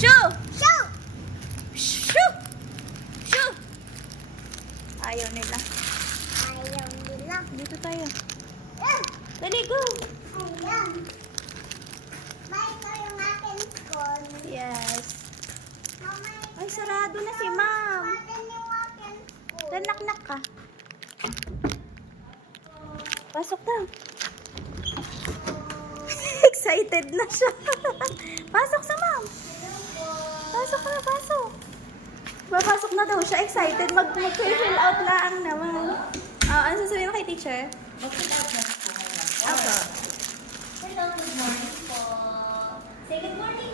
Shoo! Shoo! Shoo! Shoo! Ayaw nila. Ayaw nila. Dito tayo. Dali, go! Ayan. May ito yung akin school. Yes. Mama, Ay, sarado na si ma'am. akin yung akin school. Tanak-nak ka. Pasok daw. Excited na siya. Pasok sa ma'am. Pasok na, pasok. Papasok na daw siya. Excited. Mag-fill out lang naman. Ano sasabihin mo kay teacher? Mag-fill out na po. Ako. Hello, good morning po. Say good morning.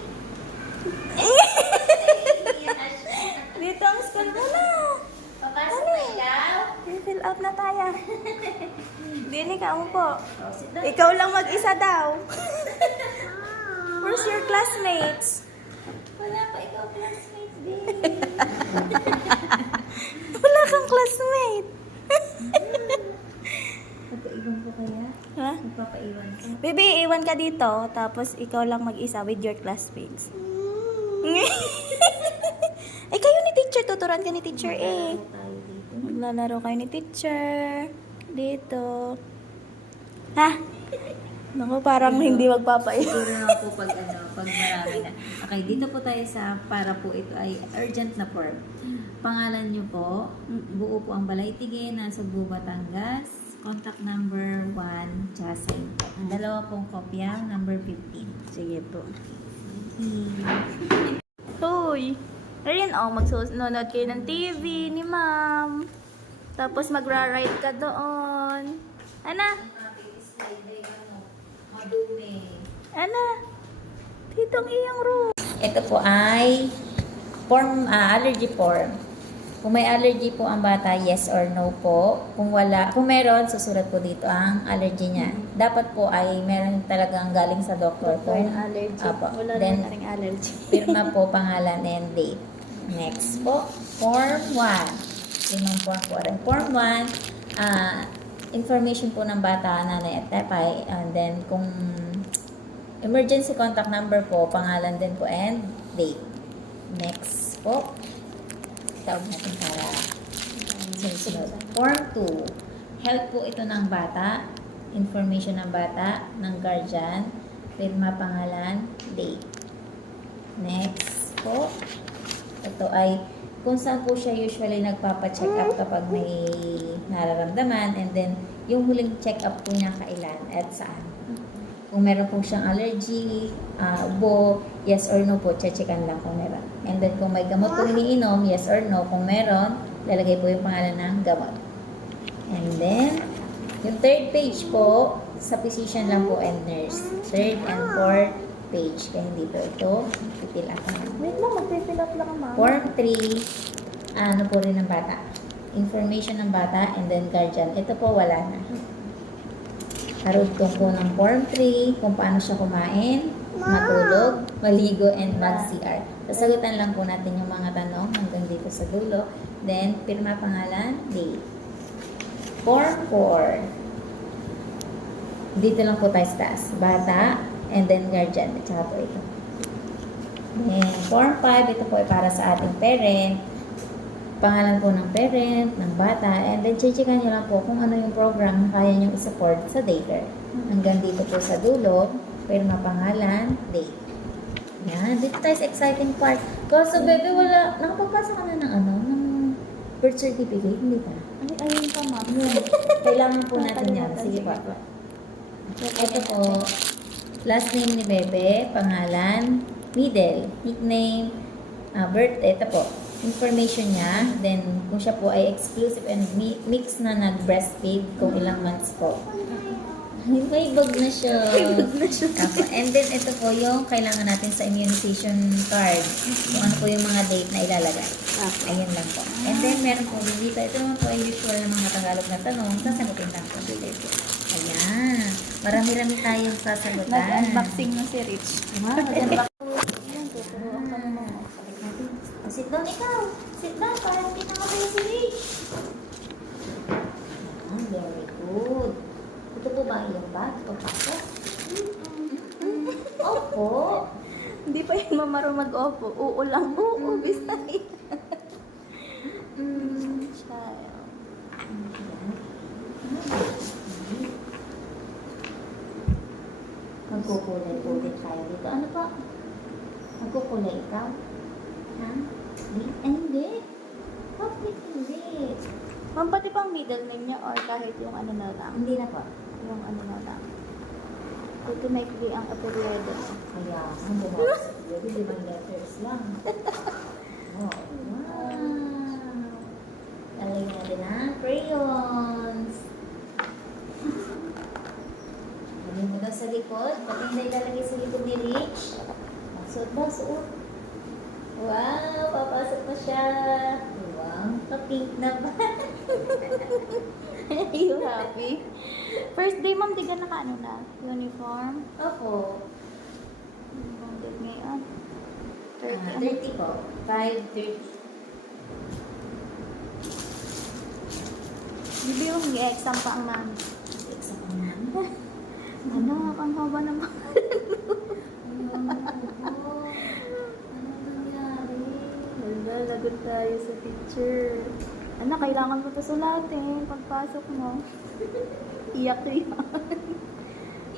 Dito ang school mo na. Papasok na ikaw. Fill out na tayo. Dini ka mo po. Oh, sit down. Ikaw lang mag-isa daw. Where's your classmates? Wala pa ikaw classmates din. Wala kang classmate. Magpaiwan po kaya? Ha? Magpapaiwan ka? Baby, iwan ka dito. Tapos ikaw lang mag-isa with your classmates. Eh, kayo ni teacher. Tuturuan ka ni teacher eh. Tayo dito. Maglalaro kayo ni teacher. Dito. Ha? Naku, parang hindi magpapaiwan. Siguro na po pag marami na. Okay, dito po tayo sa para po ito ay urgent na form. Pangalan nyo po, buo po ang Balaytige, nasa Subo, Batangas. Contact number 1, Jasin po. Dalawa pong kopya, number 15. Sige po. Hoy! Ayun, magsusunod kayo ng TV ni ma'am. Tapos magra-ride ka doon. Ana? Ana? Dito ang iyong room. Ito po ay allergy form. Kung may allergy po ang bata, yes or no po. Kung wala, kung meron, susulat po dito ang allergy niya. Dapat po ay meron talagang galing sa doktor po. allergy. Apo. Wala Then, naman rin allergy. pirma po, pangalan and date. Next po, Form 1. Limang form po rin. Form 1, information po ng bata, nanay at tatay. And then, kung emergency contact number po, pangalan din po and date. Next po, tawag natin para sunod. Form 2, health po ito ng bata, information ng bata, ng guardian, pirma, pangalan, date. Next po, ito ay kung saan po siya usually nagpapa-check up kapag may nararamdaman, and then yung huling check up po niya kailan at saan. Kung meron po siyang allergy, ubo, yes or no po, checkan lang kung meron. And then kung may gamot po iniinom, yes or no, kung meron, lalagay po yung pangalan ng gamot. And then, yung third page po, sa physician lang po and nurse. Third and fourth page, kaya hindi po ito pipil up. Wait lang, mag-fill out lang ma'am. Form 3, ano po rin ng bata. Information ng bata and then guardian. Ito po wala na. Karugtong po ng Form 3, kung paano siya kumain, matulog, maligo, and mag-CR. Sasagutan lang po natin yung mga tanong hanggang dito sa dulo. Then, pirma, pangalan, date. Form 4. Dito lang po tayo sa taas. Bata, and then guardian. At saka po ito. Then, Form 5, ito po ay para sa ating parent. Pangalan po ng parent, ng bata, and then checkan nyo lang po kung ano yung program na kaya nyo i-support sa daycare. Hanggang dito po sa dulo, pirma, pangalan, date. Yan, dito tayo sa exciting part. So, baby, wala, nakapagpasa ka na ng ng birth certificate, hindi pa? Ay, ayun pa ma'am. Kailangan po natin yan. Sige pa. Ito po, last name ni Bebe, pangalan, middle, nickname, birthday, ito po, information niya, then kung siya po ay exclusive and mixed na nag-breastfeed, kung ilang months po. May bag na siya. And then ito po yung kailangan natin sa immunization card, kung ano po yung mga date na ilalagay. Ayun lang po. And then meron po dito, ito naman po ay usual na mga Tagalog na tanong, sasagutin lang po dito. Ayan. Marami-rami tayong sasagutan. Nag-unboxing na si Rich. Wow, mag-unbox. Ayan, tuturuan ka naman. Sit down ikaw. Sit down para hindi na kayo si Rich. Very good. Ito po ba ang iyong bag? Pagpasok? Opo. Hindi pa yung mamaro mag-opo. Oo lang. Oo, Bisaya. Child. Magkukulay-ulit tayo dito. Ano pa? Magkukulay ikaw? Ha? Hindi? Ay, hindi. Bakit hindi? Ma'am, pati pang middle name niya or kahit yung ano na lang. Hindi na po. Yung ano na lang. Ito maikli ang apelyido. Kaya, ang bumawas sa pwede, 5 letters lang. Oh, wow. Lalagyan natin ang crayons. Lagyan mo daw sa likod. Pati hindi ilalagay sa likod ni Rich. Suot ba? Suot. Wow! Papasok na siya. Wow! Ka-pink na ba? Are you happy? First day, ma'am, di ka naka ano na? Uniform? Opo. Ang date ngayon. 30. 30 po. 5:30. Hindi yung exam pa ang ma'am. Exam pa naman. Ano, ang haba naman. Ano nangyari? Wala, lagot tayo sa teacher. Ano, kailangan mo ito sulatin pagpasok mo. Iyak ko yan.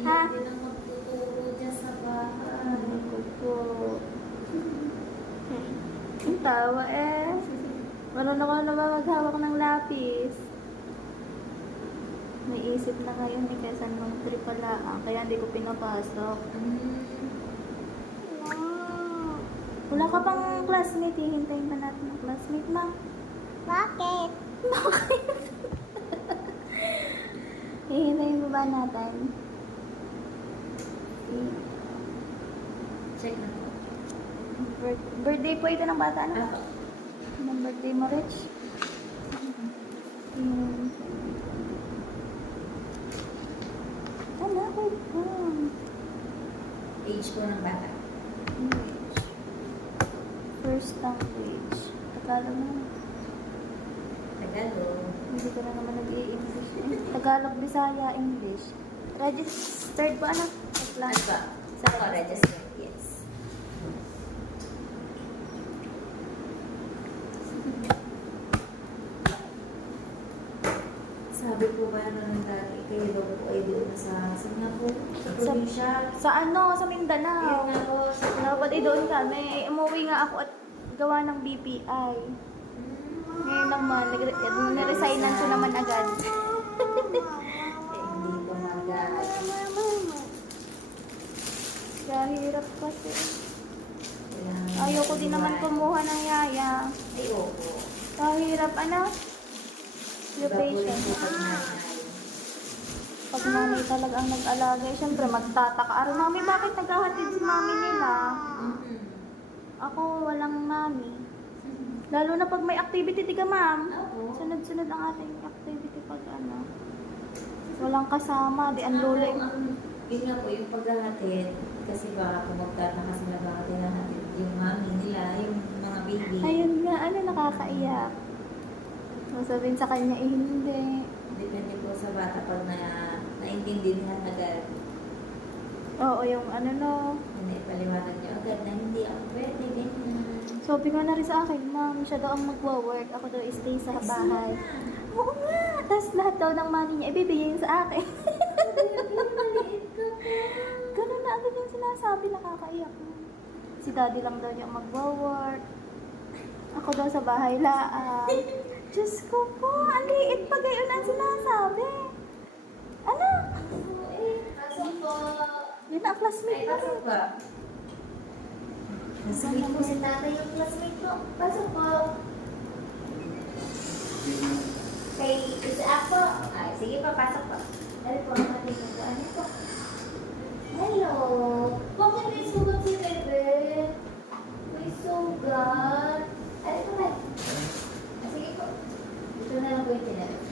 Ha? Hindi lang magtuturo dyan sa bahay. Ay, ko po. Ang tawa eh. Marunong ka na ba maghawak ng lapis? May isip na ngayon ni Kesan mong trip pala. Kaya hindi ko pinapasok. Wala ka pang classmate, hihintayin pa natin ng classmate, ma. Bakit? Hihintayin mo ba natin? Check na po. Birthday po ito ng bata, ano? Ako. Anong birthday mo, Rich? Ano ko po? Age po ng bata. First language. Tagalog mo. Tagalog. Hindi ko na naman nag-i-English eh. Tagalog, Bisaya, English. Registered ba ano? Ano ba? Sa register. Yes. Sabi po ba naman dati, kayo daw po ay doon sa Singapore, sa probinsya. Sa ano? Sa Mindanao. Ayun nga po, sa Dapat doon kami. Umuwi nga ako at gawa ng BPI. Ngayon naman, niresignan ko naman agad. hindi ko mag- Kaya hirap kasi. Kailangan- Ayoko din naman kumuha ng yaya. Ay, opo. Kahirap, ano? Your Iba po rin patient. po pag nanay. Pag nanay talaga ang nag-alaga, syempre magtataka. Araw, mami, bakit naghahatid si mami nila? Mhm. Ako, walang mami. Lalo na pag may activity, di ka, ma'am. Opo. Sunod-sunod ang ating activity pag ano. Walang kasama, di ang lula yung... Yun nga po, yung paghahatid, kasi baka kung magtataka sila baka tinahatid yung mami nila, yung mga baby. Ayun nga, ano, nakakaiyak. Sabihin sa kanya, eh, hindi. Depende po sa bata pag naintindihan agad. Oo, yung ano, no. Ipaliwanag niyo agad na hindi ako pwede, ganyan. Sabi nga na rin sa akin, ma'am, siya daw ang magwa-work. Ako daw stay sa bahay. Oo nga. Tapos lahat daw ng money niya, ibibigay sa akin. Maliit ka po. Ganun na agad yung sinasabi, nakakaiyak. Si daddy lang daw niya ang magwa-work. Ako daw sa bahay laan. Diyos ko po, ang liit pa gayon ang sinasabi. Ano? Pasok po. Yun ang classmate Ay, ko. pasok ba? Classmate po si tatay yung classmate ko. Pasok po. Kay Isaac po. Ay, sige pa, pasok po. Dali po, ang ating kukuhaan po. Hello. Bakit may sugat si Bebe? May sugat. Dali po, dali. Ah, sige po. Ito na lang po yung tinalik.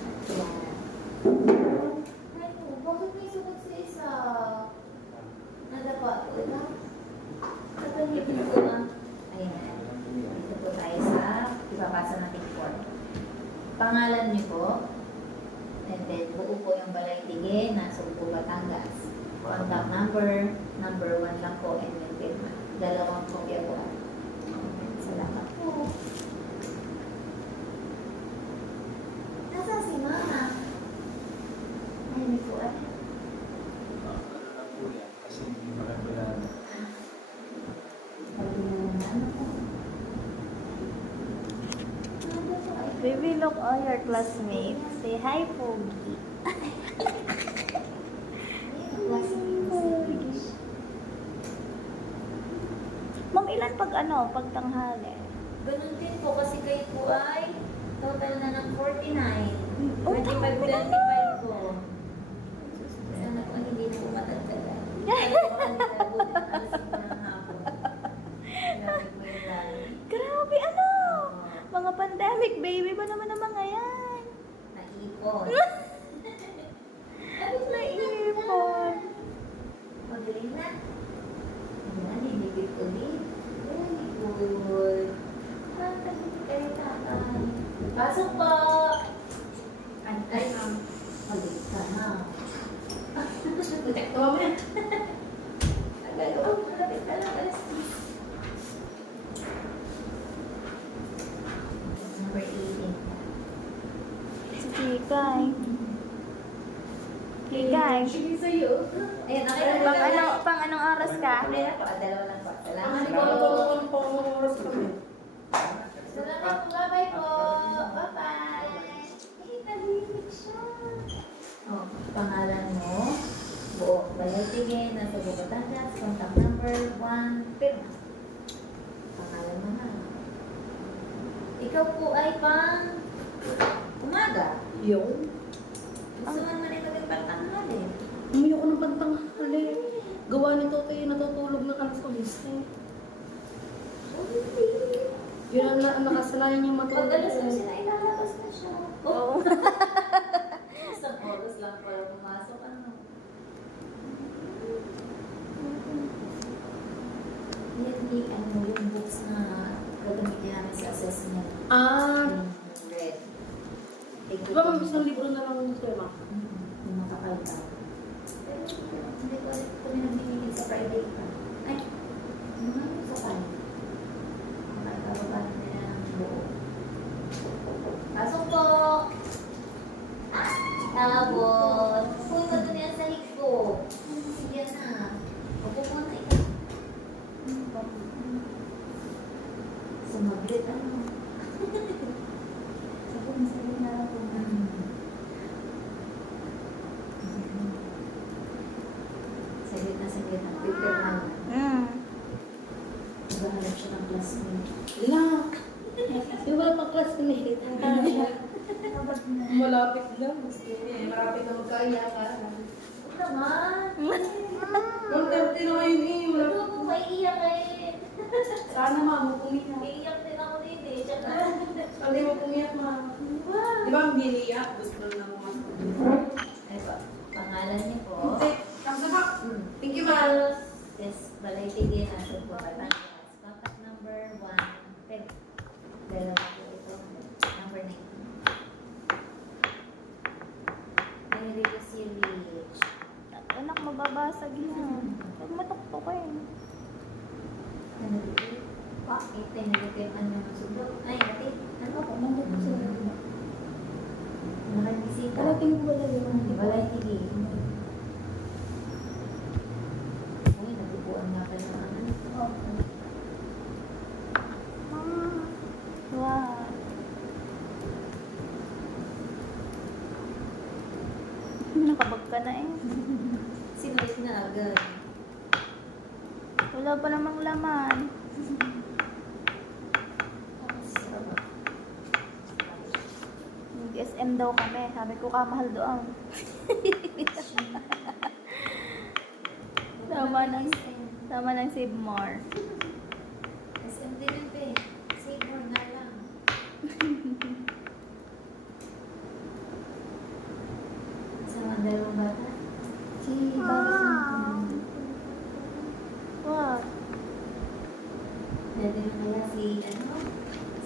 Hello, bakit may sugat si Isaac? Nadapa po ito. Kapalipin ko lang. Ayan. Dito po tayo sa ipapasa natin form. Pangalan niyo po. And then, buo po yung Balay Tige, nasa Upo, Batangas. Contact number, number 1 lang po, and then pirma. Dalawang kopya po. Salamat po. Nasaan si Mama? Ay, may po ay. Baby, look all your classmates. Say hi, Pogi. Ma'am, ilan pag ano? Pag tanghali? Ganun din po kasi kayo po ay total na ng 49. Oh, 25, 25 po. Sana po hindi na po matagdagan. Grabe, ano? Mga pandemic, baby ba naman ang mga yan? Naipon. Naipon. Magaling na. Ayan, bibig ko din. Very good. Hindi kayo tatay. Pasok po! Ay, magaling ka na. Tawa mo na. Tagalog. Malapit na lang. Alas 10. Number 18. Si Kikay. Kikay. Sige sa'yo. Ayan, okay. Pang anong oras ka? Meron po. Dalawa lang po. Salamat po. Salamat po. Bye-bye po. Bye-bye. Ay, tahimik siya. Oh, pangalan mo. Buo. Balaytige. Nasa Batangas. Contact number 1. Pirma. Pangalan mo na. Ikaw po ay pang umaga. Yun. Gusto mo na rin maging pagtanghali. Umiyak ko ng pantanghali. Gawa nito tayo natutulog ng alas 11. Yun ang nakasanayan niyang matulog. Pag alas na sila, ilalabas na siya. Oo. Isang oras lang para pumasok. Ano? Yan, yung books na gagamitin namin sa assessment. Yung red. Di ba ma'am, isang libro na lang yung tema? Yung makakalta. Pero hindi ko alam kung yung binigil sa Friday pa. Ay, mga yung sa pan. Makakababa nila ng buo. Pasok po! Tabot! Uy, bato niya sa hiko. Sige na. Opo mo na ikaw. Sumaglit ano. Sabon na ako. Saglit na. Prepare na. Naghahanap siya ng classmate. Lang! Yung wala pang classmate. Malapit lang. Marapit na magkaiyakan. Huwag naman. 1:30 na ngayon eh. Wala Ano kung maiiyak eh. Sana ma'am, pumiyak. Iiyak din ako din eh. Tsaka. Hindi mo pumiyak ma'am. Di ba ang biniyak? Gusto lang na Ay po. Pangalan niyo po. Kamsa pa. Thank you ma'am. Yes, Balaytige na sa Batangas. Contact number 1. Peg. Dalawa po ito. Number 19. Mary Rich. Anak, mababasag yan. Huwag matuktok eh. Ano dito? Bakit? Negative ano sugot? Ay, ate. Ano po? Ano po sila? Maraming bisita. Balaytige. Uy, nabubuan nga pala ng ano. Wow. Nakabag ka na eh. Sinulit na agad. Wala pa namang laman. Sarap. SM daw kami. Sabi ko, kamahal doon. Tama ng Save More. SM din yun, pe. Save more nga lang. Sa mga dalawang bata. Si Wow. Pwede na kaya si, ano?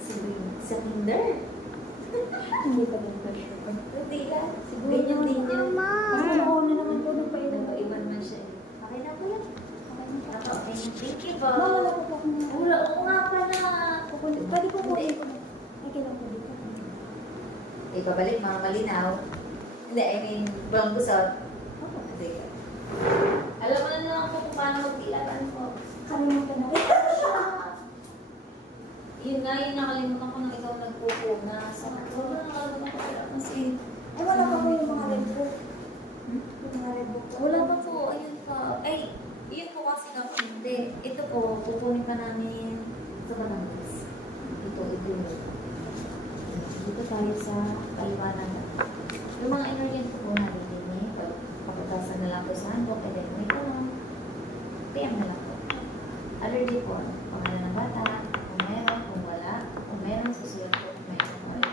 Si Minder. Hindi pa lang tayo. Hindi ka. Ganyan din yun. Oo na naman po ng pailan. Nagpaiwan man siya. Okay na po yan. Okay na. Ako, Thank you po. Mama, wala po akong... Wala ko nga pala. Pwede po po. Ay, kailan po dito. Ikabalik mga malinaw. Hindi, I mean, bulang busot. Hindi. Alam mo na naman po kung paano magpilaban po. Kalimutan na. Yun nga, yung nakalimutan ko nang ikaw nagpupuna. Sa wala nakalimutan ko pala kasi... Ay, wala pa po yung mga red book. Yung mga red book. Wala pa po, ayun pa. Ay, yun po kasi nga po. Hindi. Ito po, pupunin pa namin sa Batangas. Ito. Dito tayo sa Kaliwanan. Yung mga ingredients po natin din eh. Pagkatasan na lang po sa handbook, and then wait lang. PM na lang po. Allergy po, pangalan ng bata, kung meron, kung wala, kung meron, susulat po, kung meron, kung wala.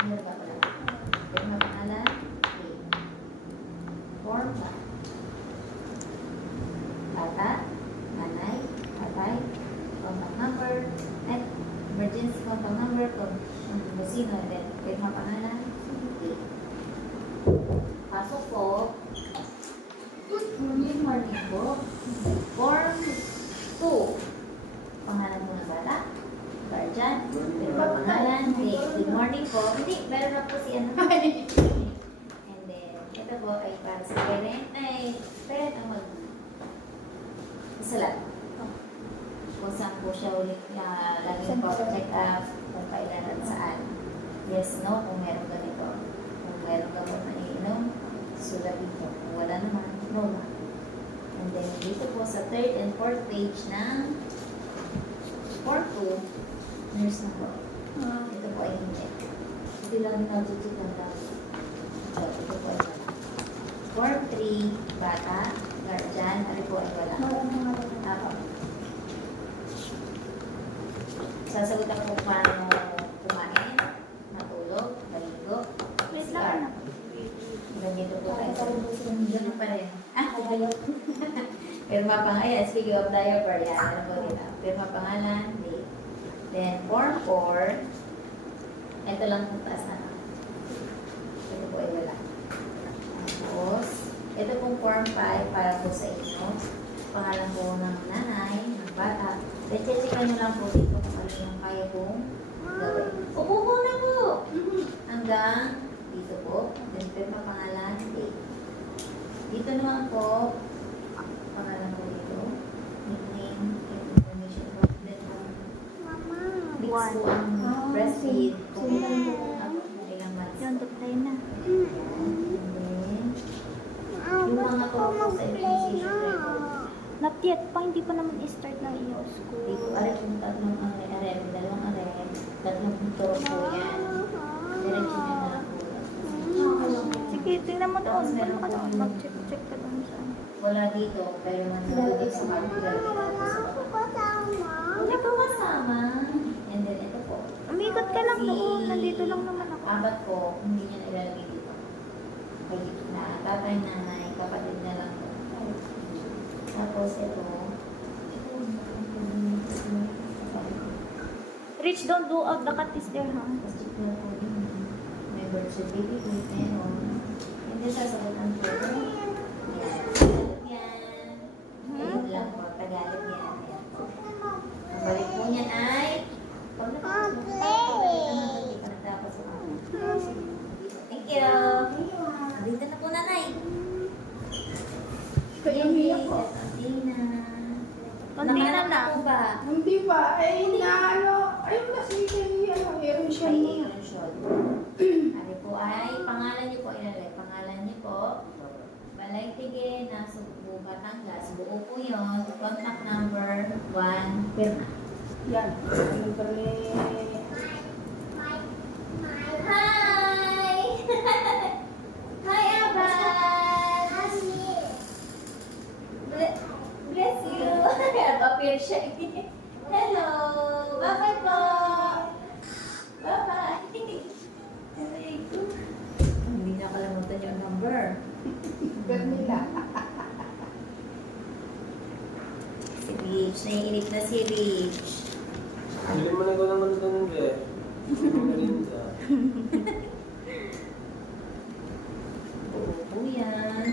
Meron ba wala? Pero mga pangalan, form ba? Bata, nanay, tatay, contact number, at emergency contact number, kung sino, and then wait mga pangalan, pasok po. Good morning po. Form 2. Pangalan mo ng bata. Guardian. Pero pa pangalan. Good morning po. Hindi, meron na po si ano. And then, ito po ay para sa parent. Ay, parent ang mag-salat. Kung saan po siya ulit laging po check up kung kailan at saan. Yes, no, kung meron ganito. Kung meron gamot na iinom, sulat dito. Kung wala naman, no. And then, dito po sa third and fourth page ng form 2, nurse na po. Ito po ay hindi. Hindi lang yung nag-check lang daw. So, ito po ay wala. Form 3, bata, guardian, ano po ay wala. Ako. Sasagutan ko kung paano kumain, matulog, maligo, Wait CR. lang. Ganito po tayo. Ganun pa rin. Pirma pangalan, speaking of diaper, yan, ano po nila. Pirma pangalan, date. Then, form 4, ito lang kung taas na. Ito po ay wala. Tapos, ito pong form 5 para po sa inyo. Pangalan po ng nanay, ng bata. Then, check nyo lang po dito kung ano yung kaya pong gawin. Upo po na po! Hanggang dito po. Then, pirma pangalan, date. Dito naman po, pangalan ko dito, nickname, information po. Then, Mama. mix po ang breastfeed. Kung Sige. ilang months. Yun, tayo na. And then, yung mga po po sa immunization record. Not yet pa, hindi pa naman i-start ng iyong school. Dito, aray kung tatlong arem, dalawang arem, tatlong turok po yan. Diretso nyo na lang po. Sige, tingnan mo doon. Tapos meron Ano ka doon? po- Mag-check ka doon sa... Wala dito, pero nandito sa hardware. Hindi ko kasama. And then, ito po. Umikot ka lang doon. Nandito lang naman ako. Abat po, hindi niya ilalagay dito. Kay dito na, tatay, nanay, kapatid na lang po. Tapos ito, Rich, don't do out the cut is there, ha? tapos check na po din. May birth certificate, meron. Hindi sasagutan po. Yan. Tagalog yan. Ayun lang po, Tagalog yan. Yan po. Ang balik po niyan ay, pag natapos mo, hindi pa natapos mo. Thank you. Dito na po, nanay. Hindi na. Konti na Nakahanap lang. po ba? Hindi ba? Ayun kasi Aaron siya. Ay, Aaron Shod. Ano po ay, pangalan niyo po ilalagay. Pangalan niyo po, Balay Tige, Nasugbu, Batangas. Buo po yun. Contact number 1, pirma. Yan. Siyempre. Hi! Hi, Aban! Bless you! Nag-appear siya. Hello! Bye-bye po! Bye-bye! Aray ko. Hindi niya kalimutan yung number. Ganila. Si Rich. Naiinip na si Rich. Hindi mo na ko naman ganun eh. Maganda. Oo po yan.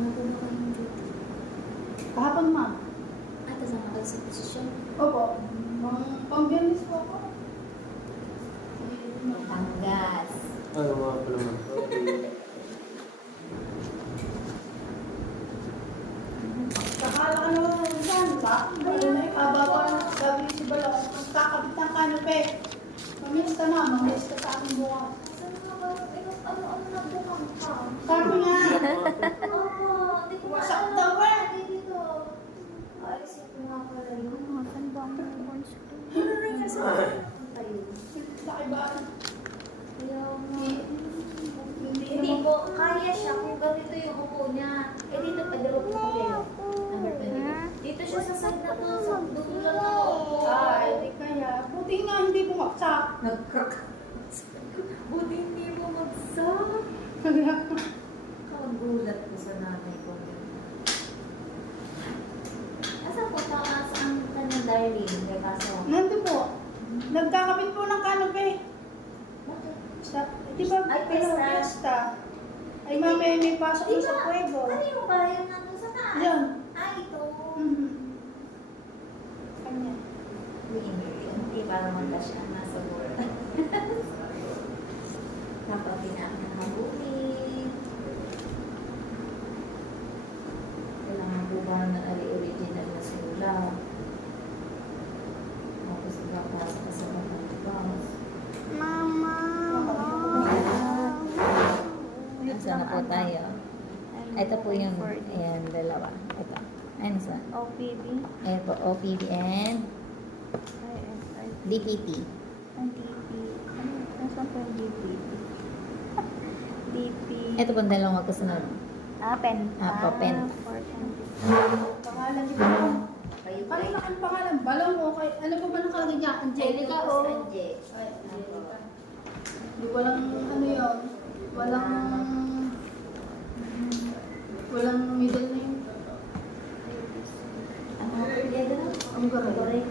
Ano po ba kayong duty? Kahapon, ma'am. Ah, kasama kayo sa posisyon. Opo. Pang-biyernes po ako. Batangas. Ano mga pala man? Sakala ka naman dyan, ba? Ano na yung kababa, sabi si Balong, ang kakabit ng kanope. Mamista na, mamista sa aking buwan. Ano na bukang ka? Sabi niya, Oo, di ko wasak daw eh. dito. Ayusin ko nga pala yun. Saan ba ang newborn siya? Laki ba? Hindi po, kaya siya kung ganito yung upo niya. Eh dito pa daw po kayo. Number 20. Dito siya sa side na to, sa dulo lang ako. Ay, di kaya. Buti nga hindi bumagsak. Nag-crack. Buti hindi mo magsak. Kagulat ko sa nanay ko. Asa po taas ang kanyang darling? Kaya kaso. Nandun po. Nagkakabit po ng kanope. Bakit? Sa, di ba, Ay, pero pesta. pesta. Ay, mamaya may pasok Di ko sa ba? puwebo. Ano yung bayan nandun sa taas? Yan. Ah, ito. Mhm. Kanya. Hindi para manda siya nasa buwan. Dapat tinamin na mabuti. Kailangan po ba na original na sulat? Tapos ipapasok ka sa mga box. Mama. Nasa na po tayo? Ito po yung, ayan, dalawa. Ito. Ano sa? OPD. Ayan po, OPD and DPT. Ang DP. Ano? Nasaan po yung DP? DP. Ito po ang dalawang magkasunod. Pen. Ah, pen. Pangalan niyo po. Kayo Ano na ang pangalan? Balong o kay... Ano po ba nakalagay niya? Angelica o... Ay, Angelica. Di walang ano yun. Walang middle name. Ano po together? Ang goreng.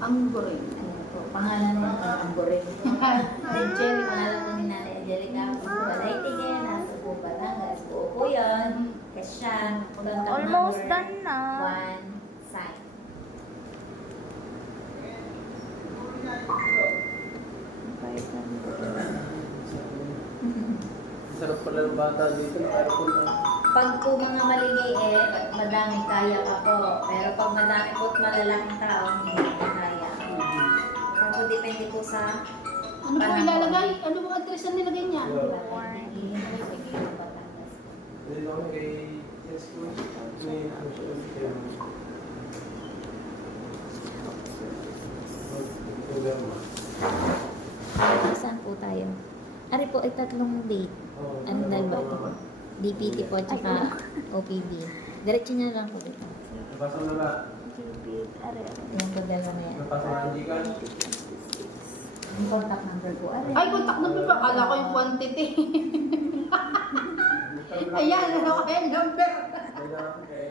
Ang goreng. Ayan po, pangalan mo ang goreng. Angelica, pangalan mo ni Nanay Angelica. Balay tigil, nasa po Batangas. Buo po yun. Kasyan, contact Almost number, done na. 1, sign. Sarap pala ng bata dito. Aircon na. Pag po mga maligay madami kaya pa po. Pero pag madami po at malalaking tao, hindi na kaya. Pero depende po sa Ano po ilalagay? Ano po address na nilagay niya? Hindi lang kay Yes ko. May ano siya. Saan po tayo? Ari po ay tatlong date. Ano dalawa ito po? DPT po at saka OPD. Diretso niya lang po dito. Napasok na ba? DP. Are. Yung po dalawa na yan. Napasok na hindi ka? Yung contact number po. Ari. Ay, contact number ba? Kala ko yung quantity. Ayan, ano kaya yung number? Kailangan ko kay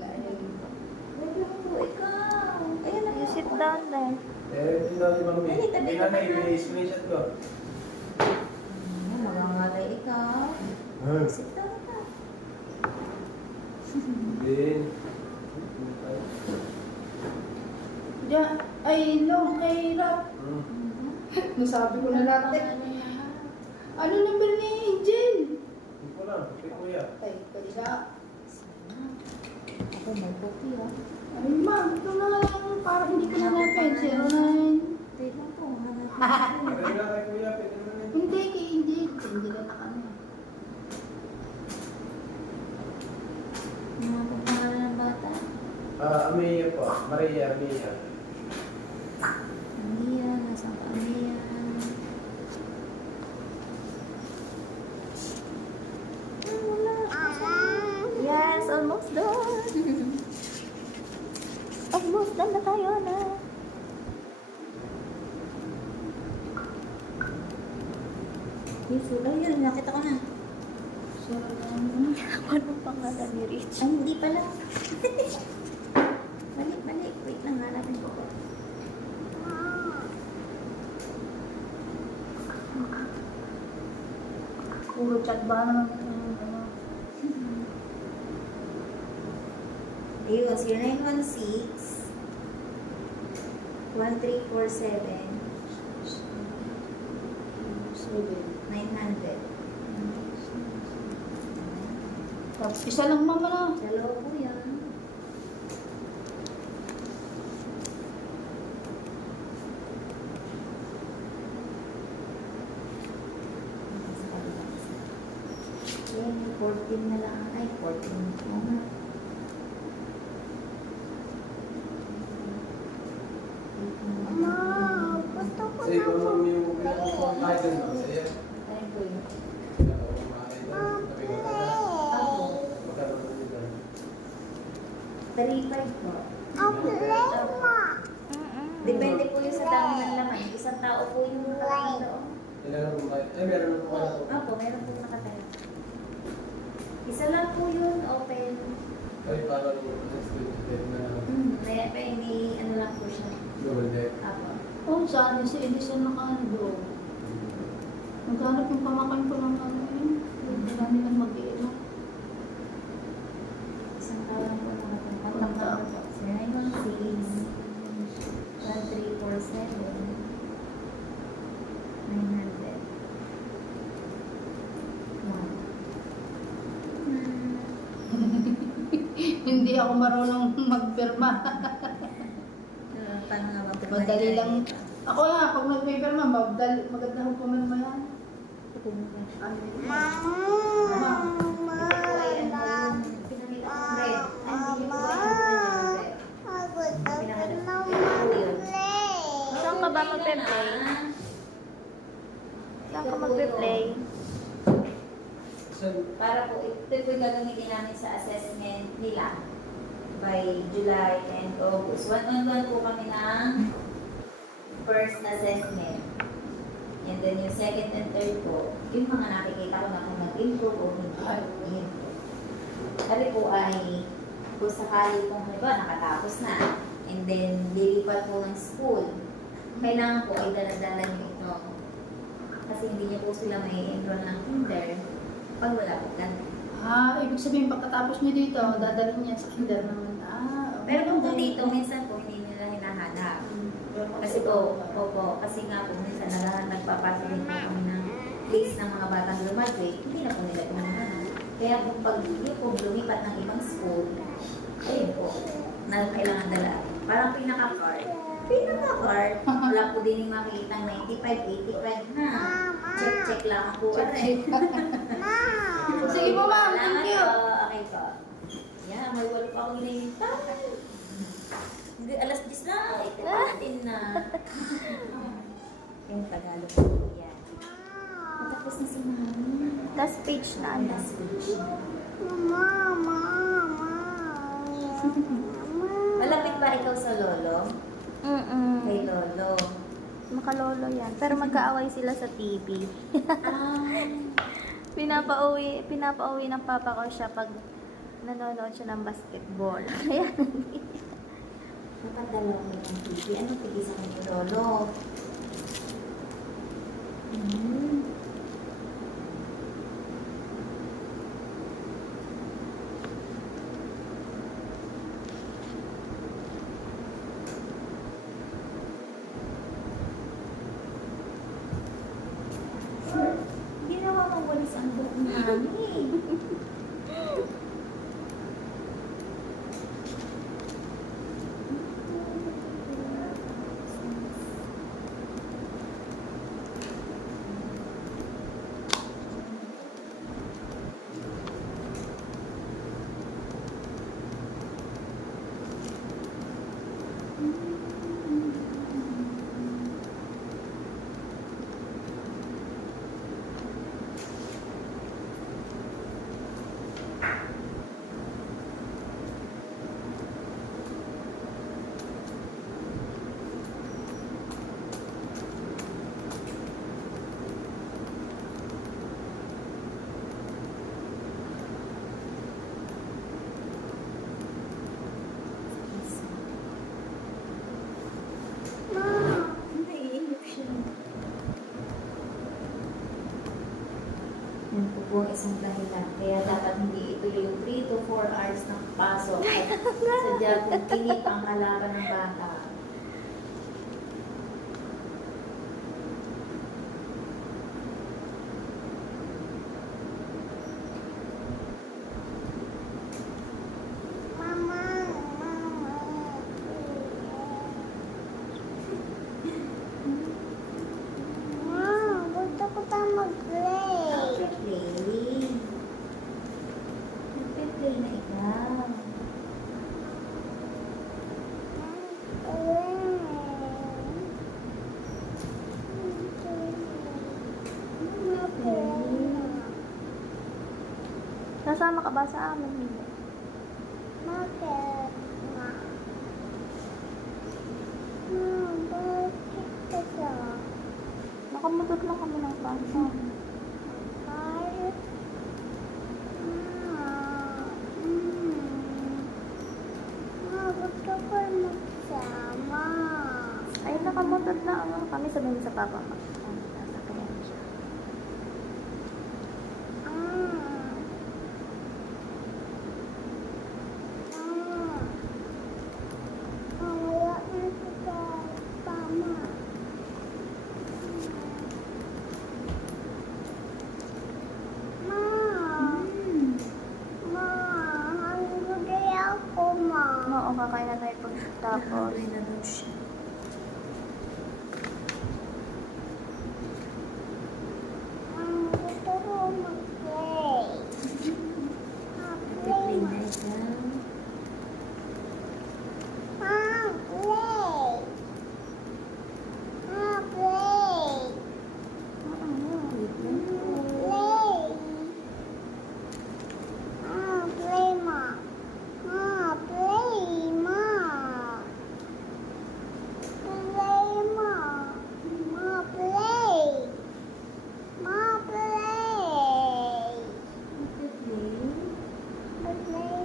Emily. Wait lang po, ikaw. Ayan na You sit down there. Hindi daw si Mami. Dali, tabi Hindi ka na na. i-screenshot ko. Magangalay ikaw. Sit down ka. Din. Diyan, ay, no, kay Rap. Nasabi ko na natin. Ano number ni Angel? Hindi ko lang. Kay Kuya. Ay, kaya. Ako may copy ah. Ay, ma'am, ito na lang. Para hindi ko na na-pen. 09. Wait lang po, hanapin. Pwede na kay Kuya. Pwede naman yun. Hindi, kay Angel. Angel na ano. Mga po pangalan ng bata. Amia po. Maria, Amia. Amia, nasaan ka Amia? Yes, almost done. Almost done na tayo na. Yes, ayun, nakita ko na. Anong pangalan ni Rich? Ay, hindi pala. Balik. Wait lang, hanapin ko. Puro chat ba naman? Ano? Ayun, 0916 1347 900. Tapos isa lang mama na. Dalawa po yan. Okay, 14 na lang. Ay, 14 po nga. Sa ikaw naman yung pinaka-kahit na sa'yo. Ayun po yun. Sabi ko na, Ako, magkano na nila. 3.5 po. Depende po yun sa dami ng laman. Isang tao po yung nakakita. Ilan na ba? Eh, meron na po kayo. Opo, meron po nakataya. Isa lang po yun, open. Ay, parang next week, na May ano lang po siya. double deck. Opo. Oh, saan si Edison nakaano doon? Naghanap yung pamakain ko ng ano yun. Hindi nilang mag-iinom. Isang tao lang po nakapunta. Walang tao. 0916 1347 900. Wow. Hindi ako marunong magpirma. Paano nga ba? Madali lang. Ako nga, pag nagpipirma, maganda akong pumirma yan. Ano yun? Mama. Ito po ay ano yung pinakita kong red. Hindi niyo po ay ano po yung red. Pinakita po yun. Saan ka ba magpe-play? Saan ka magpe-play? Para po, ito po yung gagamitin namin sa assessment nila by July and August. One-on-one po kami ng first assessment. And then yung second and third po, yung mga nakikita ko na kung nag-improve o hindi nag-improve. Sabi po ay, kung sakali kung halimbawa nakatapos na, and then lilipat po ng school, kailangan po ay daladala niyo ito. Kasi hindi niyo po sila may enroll ng kinder pag wala po ganun. Ibig sabihin, pagkatapos niyo dito, dadalhin niya sa kinder naman. Okay. Pero kung po dito, minsan po hindi nila hinahanap. Kasi po, kasi nga po, minsan nagpapasok din po kami ng list ng mga batang graduate, hindi na po nila hinahanap. Kaya kung pag yun po lumipat ng ibang school, ayun po, na kailangan dala. Parang pinaka-card. Wala po din yung makikita 95, 85 na. Check lang po. Sige po, ma'am. Thank you. Okay po. Yan, may wala pa akong hinahintay. Hindi, alas 10 na. Itipatin na. Yung Tagalog po yan. Tapos na si mami. Last page na. Last page na. Malapit ba ikaw sa lolo? Kay lolo. Makalolo yan. Pero magkaaway sila sa TV. Ah, Pinapauwi ng papa ko siya pag nanonood siya ng basketball. Ayan. napadala ko ng TV. Ano TV sa kanya lolo? Ginawa mo walis ang buhok namin. Yan po po ang isang dahilan. Kaya dapat hindi ito yung 3 to 4 hours na pasok. At sadya kung kinip ang kalaban ng bata. Nagpe-play. Nagpe-play na ikaw. Nasama ka ba sa amin? Hindi. Nakamutot lang kami ng basa. Ay, nakamutot na kami, sabihin sa papa mo. Sasakyan siya. Oo, kakain na tayo pagtapos. Hungry na daw siya. Nagpe-play na ikaw. Wait lang po. Nagpe-play.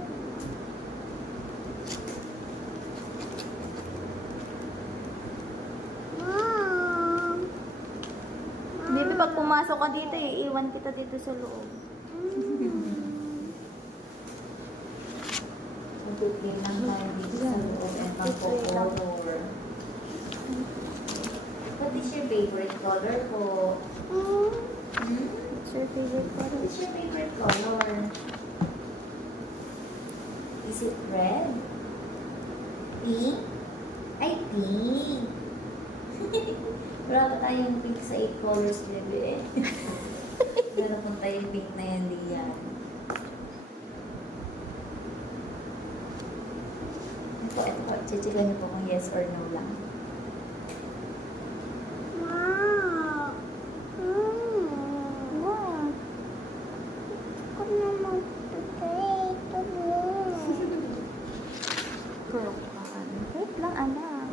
Baby, pag pumasok ka dito, iiwan kita dito sa loob. Nagpe-play lang tayo dito sa loob and magpo-color. What is your favorite color po? Hmm? What's your favorite What color? is your favorite color? Is it red? Pink? Ay, pink! Wala pa tayong pink sa 8 colors, bebe. Meron pong tayong pink na yan, diyan. Ito po. Chichikan niyo po kung yes or no lang. Wow. Tulog ka. Wait lang, anak.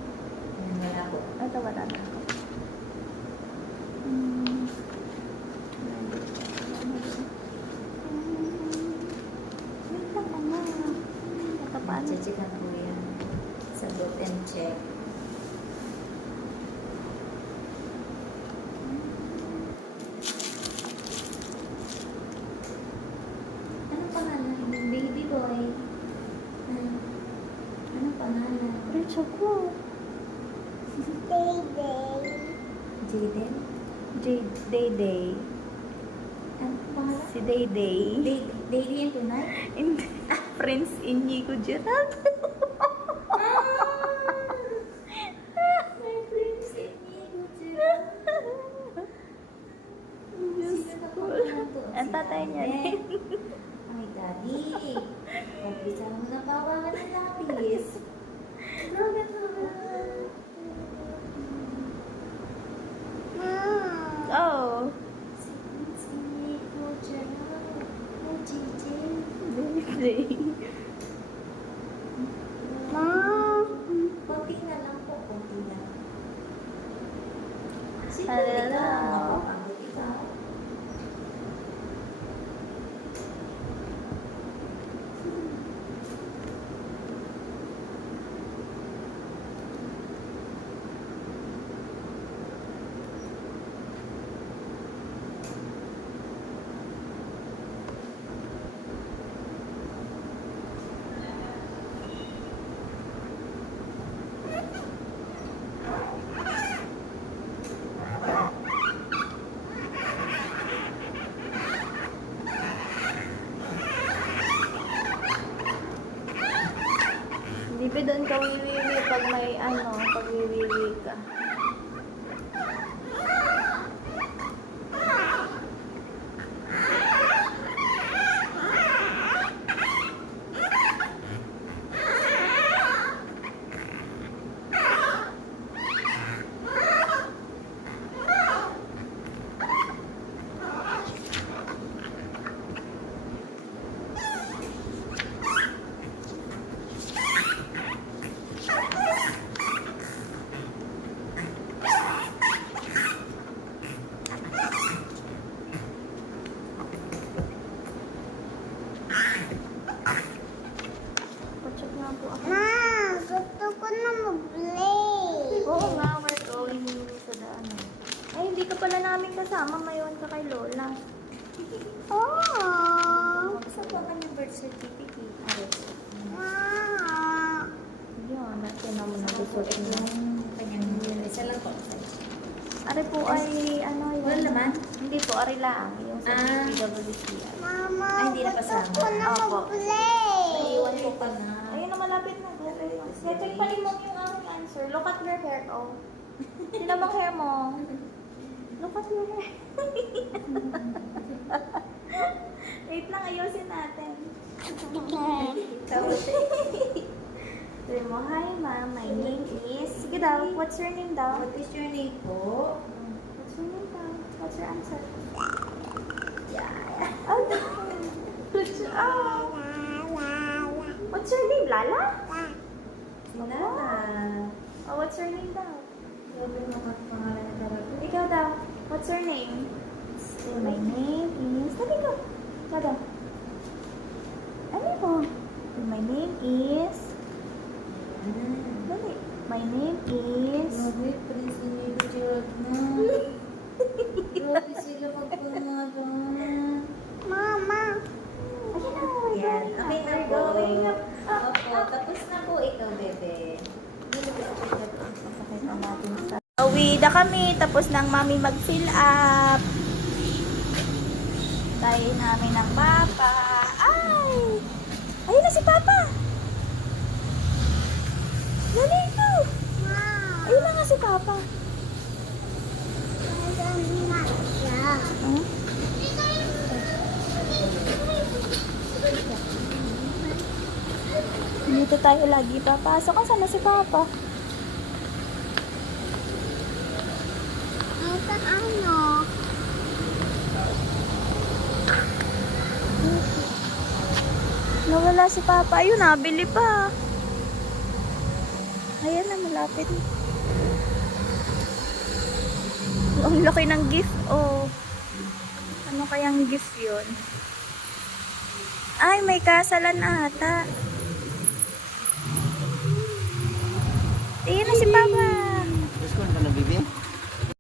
Ayan, wala po. Ito, wala na. Wait lang, anak. Ito paano? Chichikan po yan. Sagot and check. Anong pangalan? Baby boy. Anong pangalan? Rich ako. Jaden? Day Day. Anong pangalan? Si Day Day. Daily and tonight? Hindi. Prince Inigo Gerald. My prince Inigo Gerald. Sino na po naman to? Ang tatay niya din. Ay, daddy. Magbisa mo na bawalan ng lapis. Grabe naman. Oh. Si Prince Inigo Gerald. Oh, JJ. Day Day. Konti na lang po, konti na lang. Sino Hello. ikaw? Mapapagod ikaw. Siyempre doon ka wiwiwi pag may pag wiwiwi ka. Pacheck nga po ako. Gusto ko na mag-play. Oo nga, we're going sa daanan. Ay, hindi ka pala namin kasama. Mayon ka kay Lola. Oh. Saan po kanyang birth certificate? Yun, natin naman na resort niya. Kanyang isa lang po. Ari po ay, yun. Wala naman? Hindi po, ari lang. Yung sa Ah. PWC. Mama, Ay, hindi na pasama. gusto ko na Opo. mag-play. Iwan ko pa na. Ayun na, malapit na. Go, go, go. Check pa rin mo yung aking answer. Look at your hair, oh. Sino bang hair mo? Look at your hair. Wait lang, ayusin natin. Sabi mo, hi ma'am, my name is... Sige daw, what's your name daw? What is your name po? What's your name daw? What's your answer? Yeah. Oh, what's your name, Lala? Sila. Oh, what's your name daw? Sabi mo pangalan na talaga. Ikaw daw, what's your name? My name is... Sabi ko. Ikaw daw. Ano mo? My name is... Dali. My name is... Grabe, Prince ni Gerald na. Grabe sila magpumadan. Mama. Ayun na, we're Yan. going Okay na We're po. going up. Opo, tapos na po ikaw, bebe. Pakita natin sa... Uwi na kami, tapos nang mami mag-fill up. Tayo namin ng papa. Ay! Ayun na si papa! Dali ito! Ayun na nga si papa. Huh? Dito tayo lagi papasok. Asan na si papa? Ano? Nawala si papa. Ayun, nabili pa. Ayan na, malapit. Ang laki ng gift, oh. Ano kayang gift yun? Ay, may kasalan ata. Ayun na si papa.